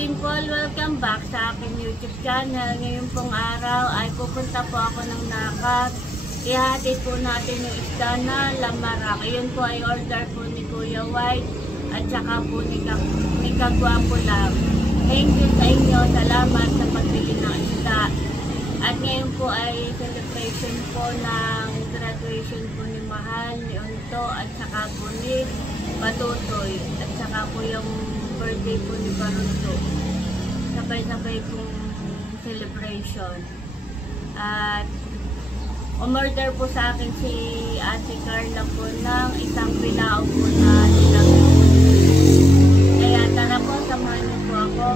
Dimple, welcome back sa aking YouTube channel. Ngayon pong araw ay pupunta po ako ng Nakar. Ihatid po natin yung isda na lamarak. Iyon po ay order po ni Kuya White at saka po ni Kagwapo lang. Thank you sa inyo. Salamat sa pagbili ng isda. At ngayon po ay celebration po ng graduation po ni Mahal, ni Unto, at saka po ni Patutoy. At saka po yung birthday po ni Baruto. Sabay-sabay pong celebration. At umorder po sa akin si Ate Carla po ng isang bilao po na nilagang. Kaya tara po, samahan niyo po ako.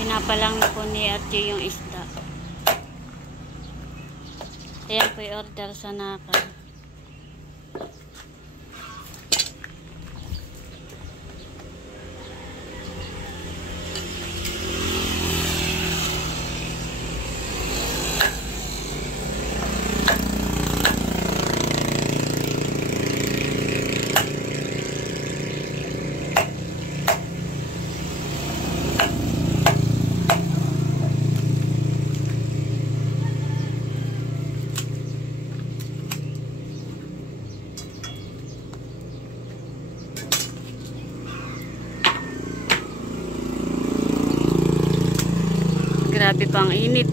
Pinapalang po ni Ate yung isda. Ayan po yung order sa Nakar. Grabe pang init.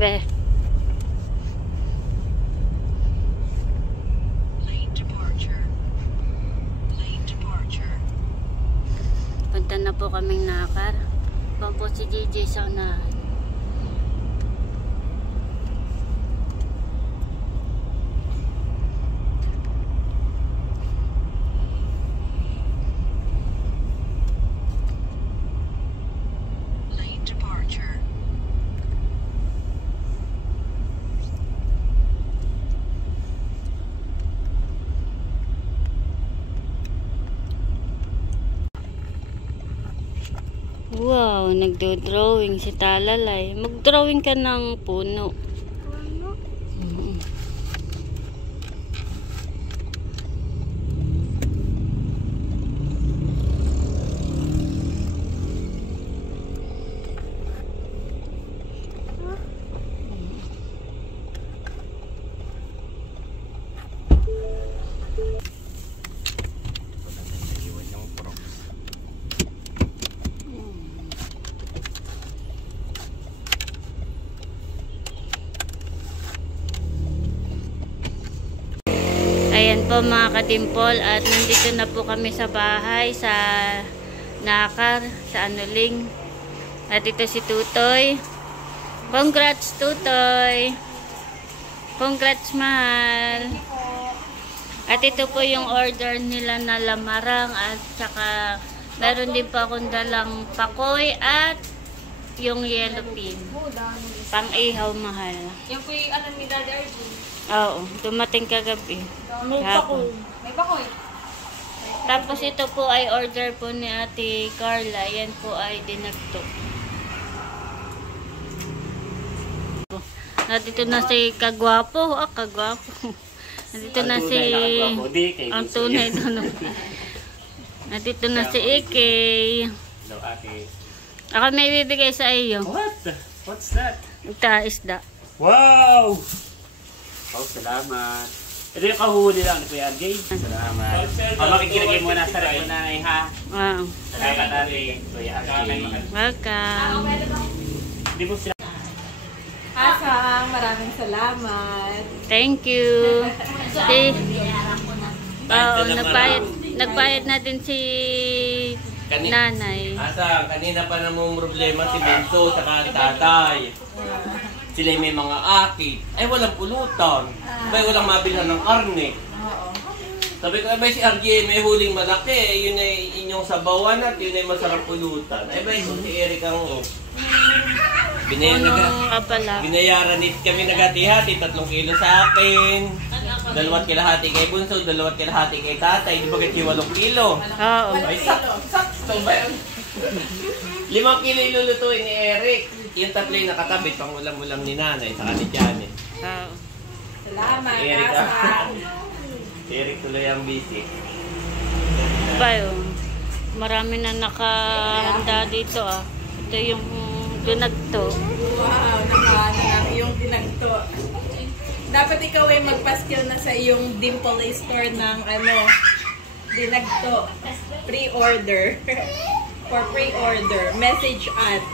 Lane departure. Punta na po kaming Nakar. Bang po si DJ sa unahan. Wow, nagdo-drawing si Talalay. Mag-drawing ka ng puno. Puno? Ayan po mga ka-dimple, at nandito na po kami sa bahay sa Nakar, sa Anuling. At ito si Tutoy. Congrats Tutoy. Congrats Mahal. At ito po yung order nila na lamarang, at saka meron din po akong dalang pakoy at yung yellow pin. Pang-ihaw Mahal. Yan po yung alam ni Daddy Arjun. Oo, dumating kagabi. May pakoy. May pakoy. Tapos ito po ay order po ni Ate Carla. Yan po ay dinagto. Nandito na si Kagwapo. Kagwapo. Nandito na si... Ang tunay doon. Nandito na si Ike. Hello, ate. Ako may bibigay sa iyo. What? What's that? Ito, isda. Wow! Oh, salamat. Ito yung kahuli lang ni Kuya Jay. Salamat. Makikilagay muna sa rep na ha. Wow. Salamat ate. Kuya Jay. Welcome. Hindi mo sila. Asang, maraming salamat. Thank you. Nagbayad na din si nanay. Asa, kanina pa namang problema si Benzo sa tatay. Sila may mga akit. Ay, walang pulutan. Ay, walang mabilhan ng karne. Sabi ko, ay, si RJ may huling malaki. Yun ay inyong sabawan at yun ay masarap pulutan. Ay, ba, si Eric ang binayaran nit kami nagati-hati, 3 kilo sa akin. 2 kilahati kay Bunso, 2 kilahati kay tatay. Di ba kasi 8 kilo? Oo. Ay, sakto ba yun? 5 kilo ilulutuin ni Eric. Yung 3 yung nakatabi, pang ulam-ulam ni nanay sa ni Janet. Oo. Salamat, Eric, Asang. Eric tuloy ang busy. Bayo. Marami na nakahanda dito ah. Ito yung dinagto. Wow, nakahanap yung dinagto. Dapat ikaw ay magpaskill na sa iyong Dimple store ng dinagto. Pre-order. For pre-order. Message at.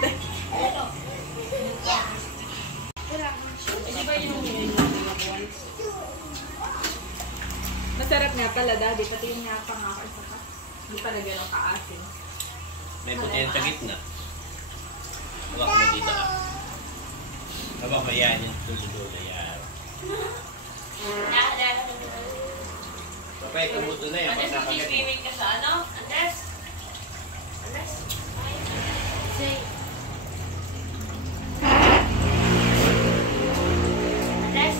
Masarap nga pala, Daddy. Pati yung nga pangakal sa ka. Hindi pala ganun kaasin. May puti yan sa gitna. Hawak mo dito ah. Hawak mo yan, yung dulo-dulo yan. Papay, tumuto na yan. Andres, mag-streaming ka sa ano? Andres? Andres? Say. Andres?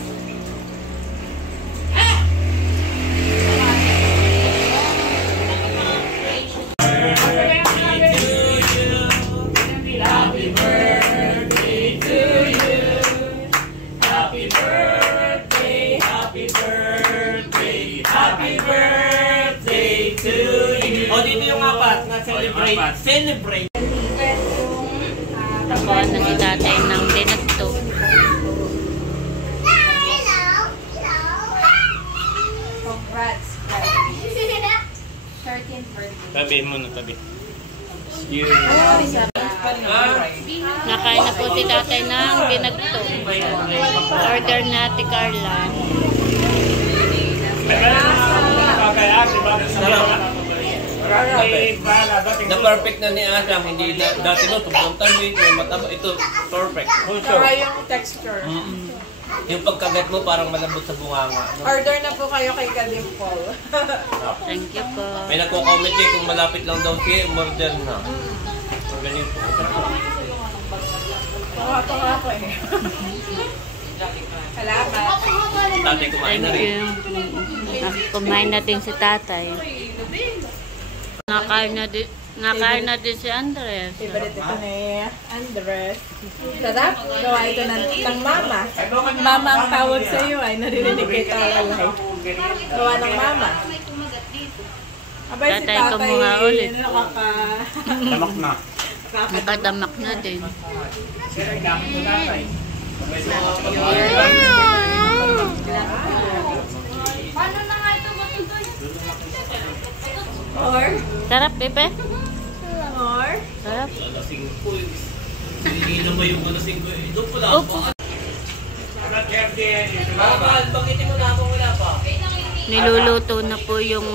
O, dito yung apat na celebrate. Celebrate! Nakuha na si tatay ng dinagto. Congrats. 13th birthday. Tabi mo na, tabi. Nakain na po si tatay ng dinagto. Order na ti Carla. Na perfect na ni Asang, hindi dati no, tumbang tabi, may mataba, ito, perfect. Saka yung texture. Yung pagkagat mo parang malambot sa bunganga. No? Order na po kayo kay Kadimple. Thank you po. May nagko-comment eh, kung malapit lang daw siya, order na. Ang ganito. Tawa ko eh. Salamat. Tatay kumain Thank na rin. you. Kumain na din si tatay. Nakain na din si Andres. Favorite ito ni Andres. Sarap. Gawa ito ng mama. Mama ang tawag sa iyo ay naririnig kay tawag. Gawa ng mama. Abay si Tatay, tatay. kumuha ulit. Tamak na. Nakadamak na din. Paano na nga ito matutoy? Or? Sarap, Pepe? Or? Sarap. Alasing ko eh. Hindi mo yung alasing ko eh. Doon pala Opo. pa. Mahal, bakit mo na akong wala pa? Niluluto na po yung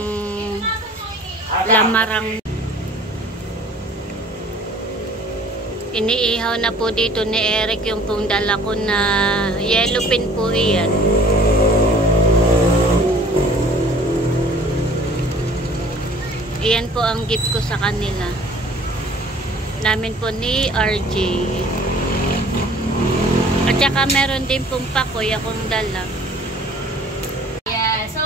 lamarang. Iniihaw na po dito ni Eric yung pong dala ko na yellow pin po iyan. Iyan po ang gift ko sa kanila. Namin po ni RJ. At saka meron din pong pakoy akong dala. Yeah, so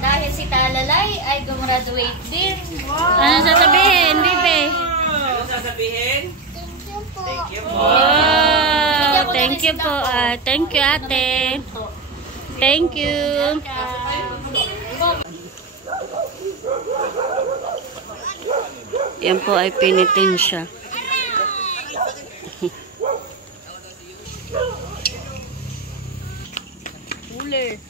dahil si Talalay ay gumraduate din. Ano sasabihin, Bibe? Ano sasabihin? Thank you po. Wow! Thank you po. Thank you, ate. Thank you. Yan po ay pinitin siya. Huli.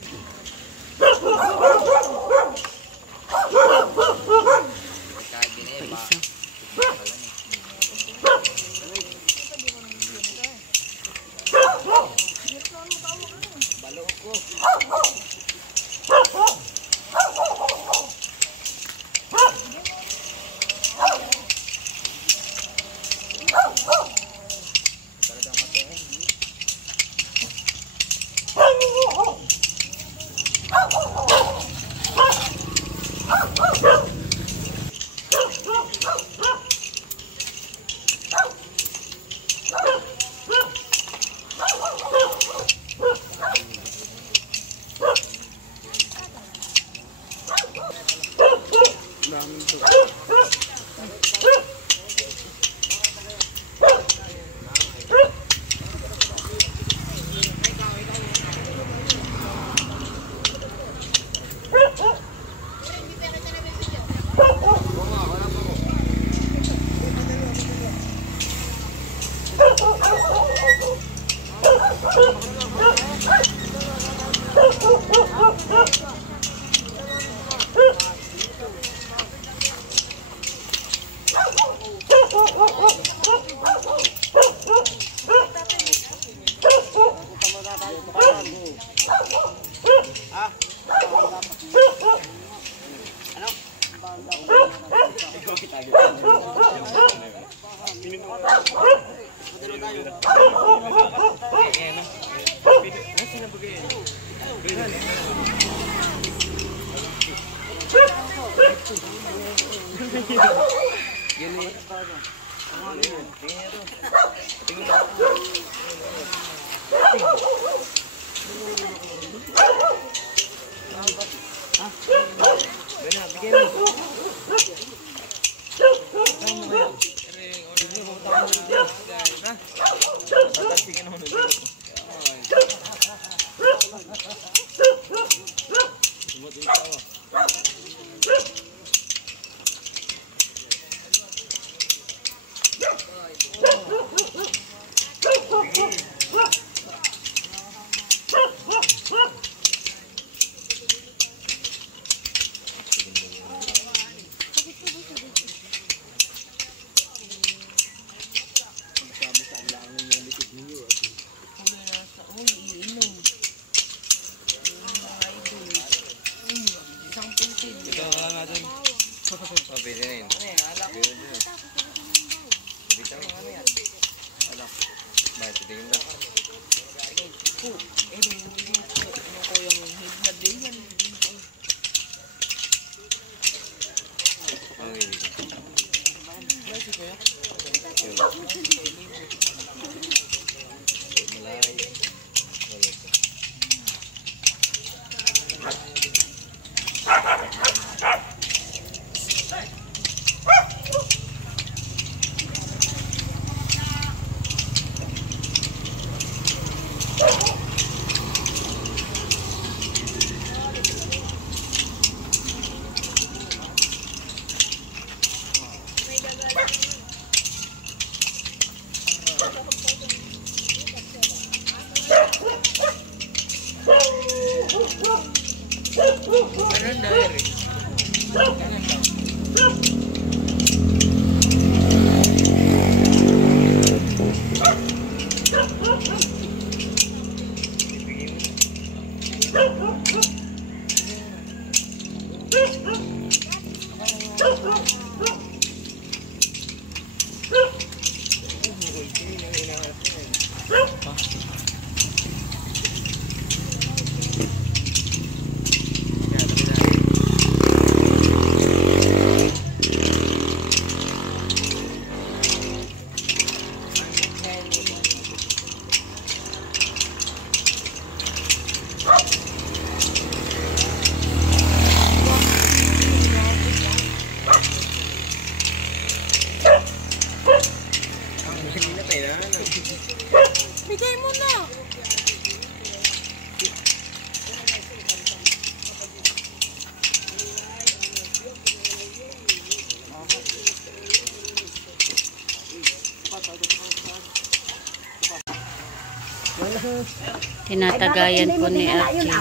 Tinatagayan po ni Archie.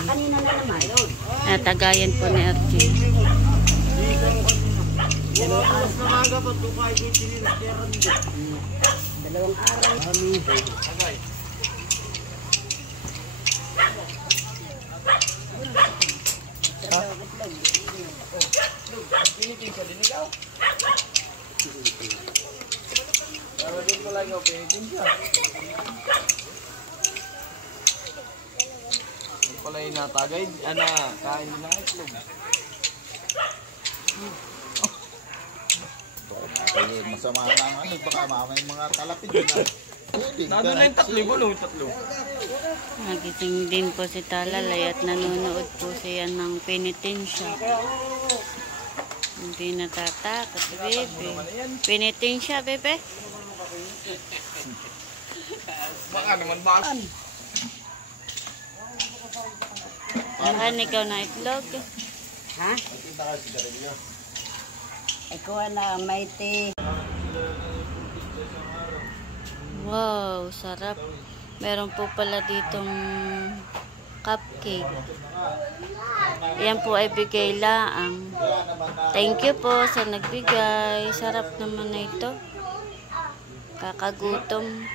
Tinatagayan po ni Archie. Dalawang araw. Pala yung natagay, kain din ng itlog. Masama na ang baka mamay mga talapid na. Nandun na yung tatlo. Nagising din po si Talalay at nanonood po siya ng penitensya. Hindi natatakot si Bebe. Penitensya, Bebe? Baka naman bakan. Akan ikaw na itlog. Ha? Ikaw na, may tea. Wow, sarap. Meron po pala ditong cupcake. Yan po ay bigay laang. Thank you po sa nagbigay. Sarap naman na ito. Kakagutom.